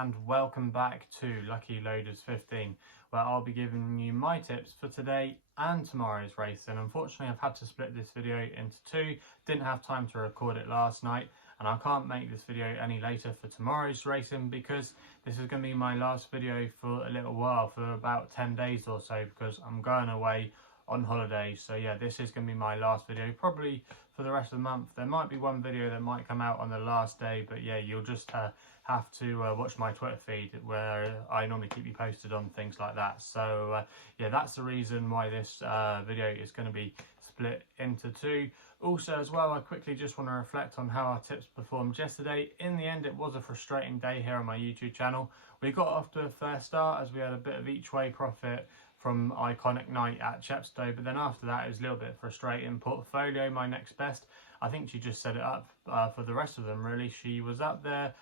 and welcome back to Lucky Loaders 15, where I'll be giving you my tips for today and tomorrow's race. And unfortunately I've had to split this video into two, didn't have time to record it last night, and I can't make this video any later for tomorrow's racing because this is going to be my last video for a little while, for about 10 days or so, because I'm going away on holiday. So yeah, this is going to be my last video probably for the rest of the month. There might be one video that might come out on the last day, but yeah, you'll just have to watch my Twitter feed where I normally keep you posted on things like that. So yeah, that's the reason why this video is going to be split into two. Also as well, I quickly just want to reflect on how our tips performed yesterday. In the end, it was a frustrating day here on my YouTube channel. We got off to a fair start as we had a bit of each way profit from Iconic Night at Chepstow, but then after that it was a little bit frustrating. Portfolio, my next best, I think she just set it up for the rest of them really. She was up there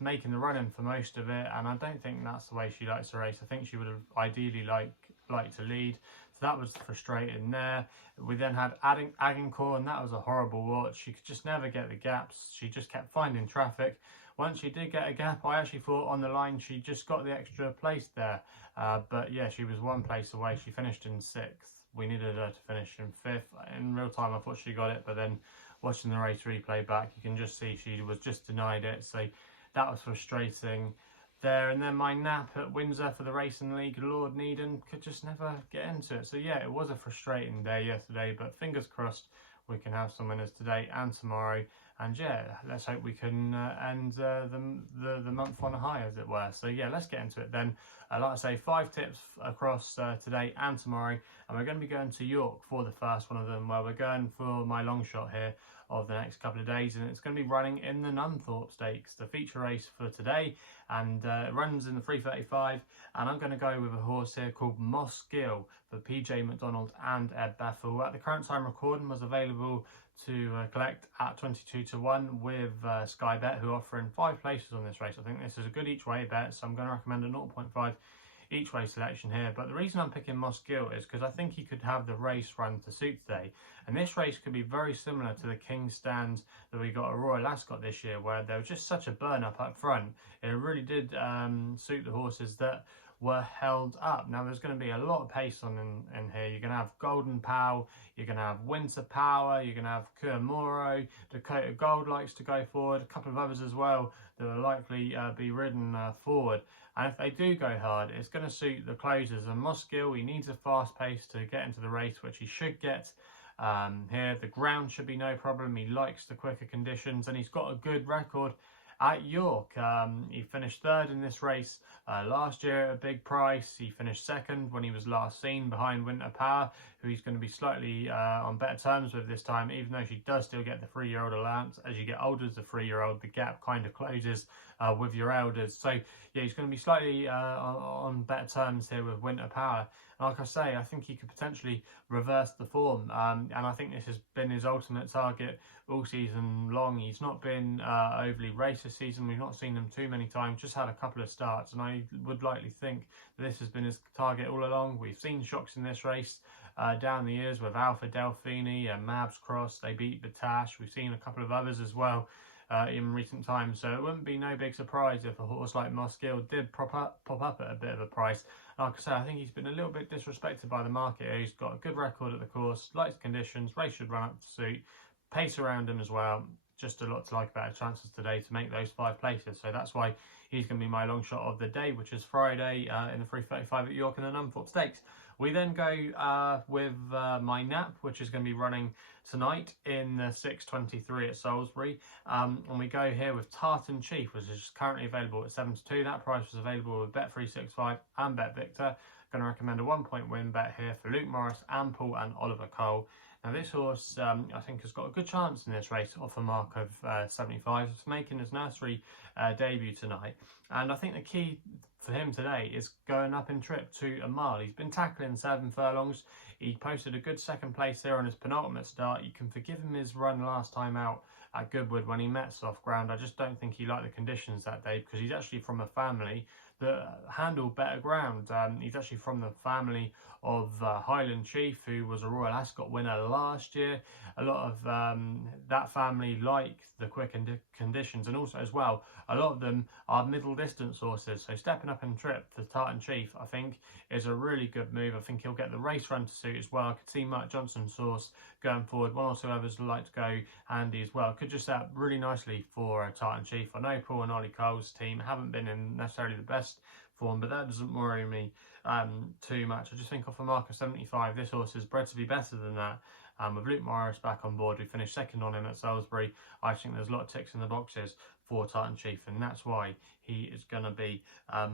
making the run-in for most of it, and I don't think that's the way she likes to race. I think she would have ideally liked to lead, so that was frustrating there. We then had Agincourt, and that was a horrible watch. She could just never get the gaps. She just kept finding traffic. Once she did get a gap, I actually thought on the line she just got the extra place there. But yeah, she was one place away. She finished in 6th. We needed her to finish in 5th. In real time, I thought she got it, but then watching the race replay back, you can just see she was just denied it. So that was frustrating there. And then my nap at Windsor for the Racing League, Lord Needham, could just never get into it. So yeah, it was a frustrating day yesterday, but fingers crossed we can have some winners today and tomorrow. And yeah, let's hope we can end the month on a high, as it were. So yeah, let's get into it then. Like I say, 5 tips across today and tomorrow. And we're going to be going to York for the first one of them, where we're going for my long shot here of the next couple of days. And it's going to be running in the Nunthorpe Stakes, the feature race for today. And it runs in the 3:35. And I'm going to go with a horse here called Moss Gill for PJ McDonald and Ed Bethel. At the current time recording, was available to collect at 22 to 1 with SkyBet, who are offering 5 places on this race. I think this is a good each way bet, so I'm going to recommend a 0.5 each way selection here. But the reason I'm picking Moss Gill is because I think he could have the race run to suit today, and this race could be very similar to the King's Stands that we got at Royal Ascot this year, where there was just such a burn up front. It really did suit the horses that were held up. Now there's going to be a lot of pace on in here. You're going to have Golden Pow, you're going to have Winter Power, you're going to have Kuamoro, Dakota Gold likes to go forward, a couple of others as well that will likely be ridden forward. And if they do go hard, it's going to suit the closers. And Moss Gill, he needs a fast pace to get into the race, which he should get here. The ground should be no problem. He likes the quicker conditions, and he's got a good record at York. He finished 3rd in this race last year at a big price. He finished 2nd when he was last seen behind Winter Power, who he's going to be slightly on better terms with this time, even though she does still get the 3-year-old allowance. As you get older as a 3-year-old, the gap kind of closes with your elders. So yeah, he's going to be slightly on better terms here with Winter Power. And like I say, I think he could potentially reverse the form, and I think this has been his ultimate target all season long. He's not been overly raced this season. We've not seen him too many times, just had a couple of starts, and I would likely think that this has been his target all along. We've seen shocks in this race down the years with Alpha Delphini and Mabs Cross. They beat Batash. We've seen a couple of others as well in recent times, so it wouldn't be no big surprise if a horse like Moss Gill did pop up at a bit of a price. Like I say, I think he's been a little bit disrespected by the market. He's got a good record at the course, likes conditions, race should run up to suit, pace around him as well. Just a lot to like about his chances today to make those 5 places. So that's why he's going to be my long shot of the day, which is Friday in the 3:35 at York in the Nunthorpe Stakes. We then go with my nap, which is going to be running tonight in the 6:23 at Salisbury. And we go here with Tartan Chief, which is currently available at 7 to 2. That price was available with Bet365 and BetVictor. Going to recommend a 1-point win bet here for Luke Morris, Anne Paul and Oliver Cole. Now this horse, I think, has got a good chance in this race off a mark of 75. It's making his nursery debut tonight. And I think the key for him today is going up in trip to a mile. He's been tackling 7 furlongs. He posted a good 2nd place there on his penultimate start. You can forgive him his run last time out at Goodwood when he met soft ground. I just don't think he liked the conditions that day, because he's actually from a family that handled better ground. He's actually from the family of Highland Chief, who was a Royal Ascot winner last year. A lot of that family like the quick conditions, and also as well, a lot of them are middle distance horses. So stepping up in trip for Tartan Chief, I think, is a really good move. I think he'll get the race run to suit as well. I could see Mark Johnson's horse going forward. One or two others would like to go handy as well. Could just set up really nicely for Tartan Chief. I know Paul and Ollie Cole's team haven't been in necessarily the best form, but that doesn't worry me too much. I just think off a mark of 75, this horse is bred to be better than that. With Luke Morris back on board, we finished second on him at Salisbury. I think there's a lot of ticks in the boxes for Tartan Chief, and that's why he is going to be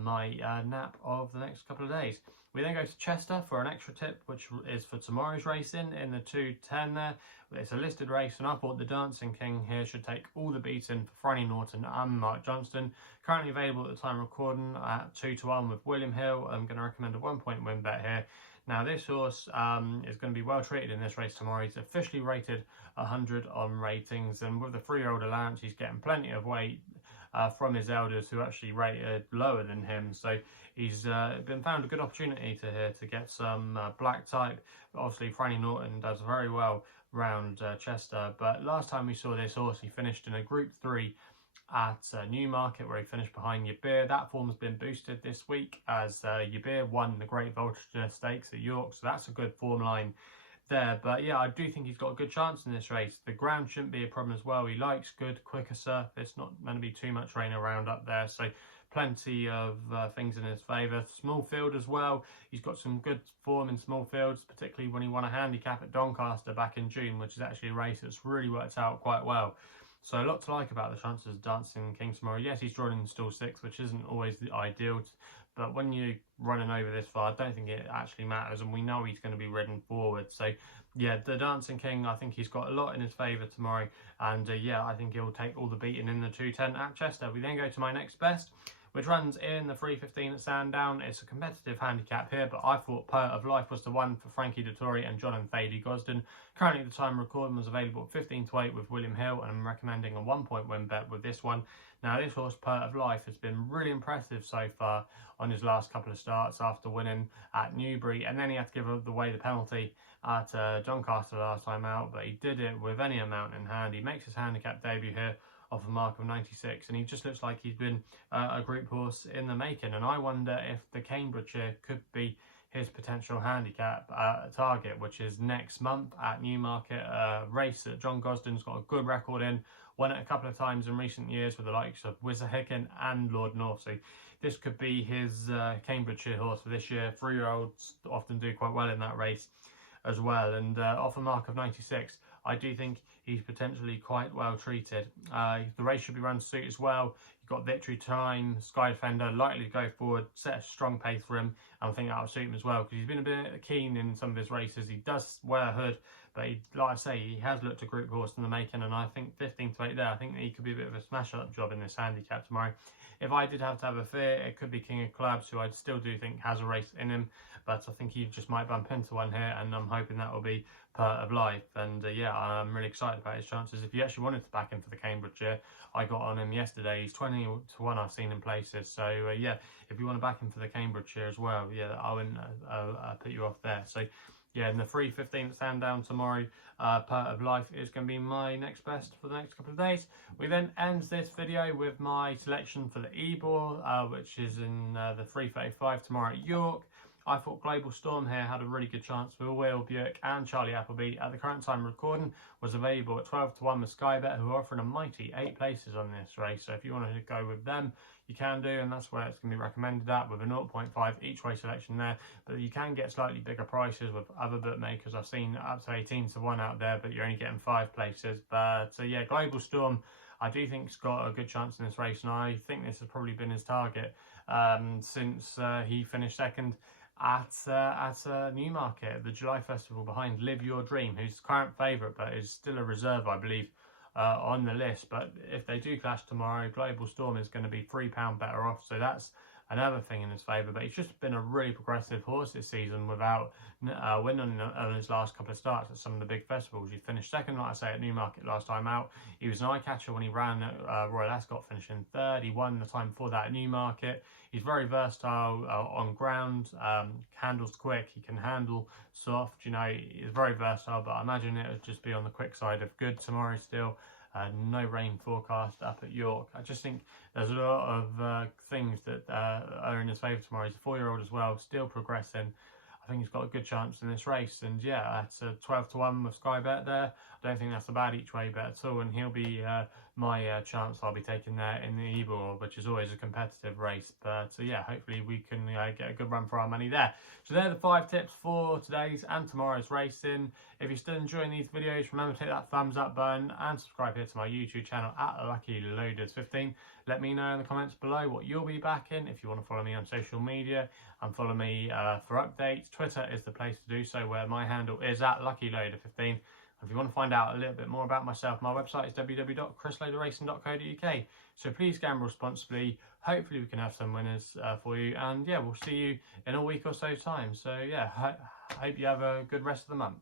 my nap of the next couple of days. We then go to Chester for an extra tip, which is for tomorrow's racing in the 2:10 there. It's a listed race, and I thought the Dancing King here should take all the beating for Franny Norton and Mark Johnston. Currently available at the time of recording at 2-1 with William Hill. I'm going to recommend a 1-point win bet here. Now, this horse is going to be well treated in this race tomorrow. He's officially rated 100 on ratings, and with the 3-year-old allowance, he's getting plenty of weight from his elders, who actually rated lower than him. So he's been found a good opportunity to get some black type. But obviously, Franny Norton does very well round Chester. But last time we saw this horse, he finished in a Group 3 at Newmarket, where he finished behind Ebor. That form's been boosted this week as Ebor won the Great Vulture Stakes at York, so that's a good form line there. But yeah, I do think he's got a good chance in this race. The ground shouldn't be a problem as well. He likes good, quicker surface, not going to be too much rain around up there, so plenty of things in his favour. Small field as well. He's got some good form in small fields, particularly when he won a handicap at Doncaster back in June, which is actually a race that's really worked out quite well. So a lot to like about the chances of Dancing King tomorrow. Yes, he's drawn in stall 6, which isn't always the ideal, but when you're running over this far, I don't think it actually matters, and we know he's going to be ridden forward. So yeah, the Dancing King, I think he's got a lot in his favour tomorrow, and yeah, I think he'll take all the beating in the 2:10 at Chester. We then go to my next best, which runs in the 3:15 at Sandown. It's a competitive handicap here, but I thought Poet of Life was the one for Frankie Dettori and John and Thady Gosden. Currently at the time of recording was available at 15-8 with William Hill, and I'm recommending a 1-point win bet with this one. Now, this horse, Poet of Life, has been really impressive so far on his last couple of starts after winning at Newbury, and then he had to give away the penalty at Doncaster last time out, but he did it with any amount in hand. He makes his handicap debut here off a mark of 96, and he just looks like he's been a group horse in the making, and I wonder if the Cambridgeshire could be his potential handicap target, which is next month at Newmarket, a race that John Gosden's got a good record in, won it a couple of times in recent years with the likes of Wissahickon and Lord North. So this could be his Cambridgeshire horse for this year. 3-year-olds often do quite well in that race as well, and off a mark of 96, I do think he's potentially quite well treated. The race should be run to suit as well. You've got Victory Time, Sky Defender, likely to go forward, set a strong pace for him, and I think that'll suit him as well, because he's been a bit keen in some of his races. He does wear a hood, but he, like I say, he has looked a group horse in the making, and I think 15-8 there, I think that he could be a bit of a smash-up job in this handicap tomorrow. If I did have to have a fear, it could be King of Clubs, who I still do think has a race in him, but I think he just might bump into one here, and I'm hoping that will be Poet of Life. And yeah, I'm really excited about his chances. If you actually wanted to back him for the Cambridgeshire, I got on him yesterday. He's 20-1 I've seen in places. So yeah, if you want to back him for the Cambridgeshire as well, yeah, I wouldn't put you off there. So yeah, in the 3:15 at Sandown tomorrow, Poet of Life is going to be my next best for the next couple of days. We then end this video with my selection for the Ebor, which is in the 3:35 tomorrow at York. I thought Global Storm here had a really good chance with Will Buick and Charlie Appleby. At the current time of recording, was available at 12-1 with SkyBet, who are offering a mighty 8 places on this race. So if you want to go with them, you can do, and that's where it's going to be recommended at, with a 0.5 each way selection there. But you can get slightly bigger prices with other bookmakers. I've seen up to 18-1 out there, but you're only getting 5 places. But so yeah, Global Storm, I do think he's got a good chance in this race, and I think this has probably been his target since he finished second at Newmarket, the July Festival, behind Live Your Dream, who's the current favourite but is still a reserve, I believe, on the list. But if they do clash tomorrow, Global Storm is going to be £3 better off, so that's another thing in his favour. But he's just been a really progressive horse this season without winning on his last couple of starts at some of the big festivals. He finished second, like I say, at Newmarket last time out. He was an eye catcher when he ran at Royal Ascot, finishing third. He won the time before that at Newmarket. He's very versatile on ground, handles quick, he can handle soft, you know, he's very versatile, but I imagine it would just be on the quick side of good tomorrow still. No rain forecast up at York. I just think there's a lot of things that are in his favour tomorrow. He's a 4-year-old as well, still progressing. I think he's got a good chance in this race, and yeah, it's a 12-1 with SkyBet there. I don't think that's a bad each way bet at all, and he'll be my chance I'll be taking there in the Ebor, which is always a competitive race. But yeah, hopefully we can get a good run for our money there. So they're the 5 tips for today's and tomorrow's racing. If you're still enjoying these videos, remember to hit that thumbs up button and subscribe here to my YouTube channel at LuckyLoaders15. Let me know in the comments below what you'll be backing. If you want to follow me on social media and follow me for updates, Twitter is the place to do so, where my handle is at LuckyLoader15. If you want to find out a little bit more about myself, my website is www.chrisloaderracing.co.uk. So please gamble responsibly. Hopefully we can have some winners for you. And yeah, we'll see you in a week or so time. So yeah, hope you have a good rest of the month.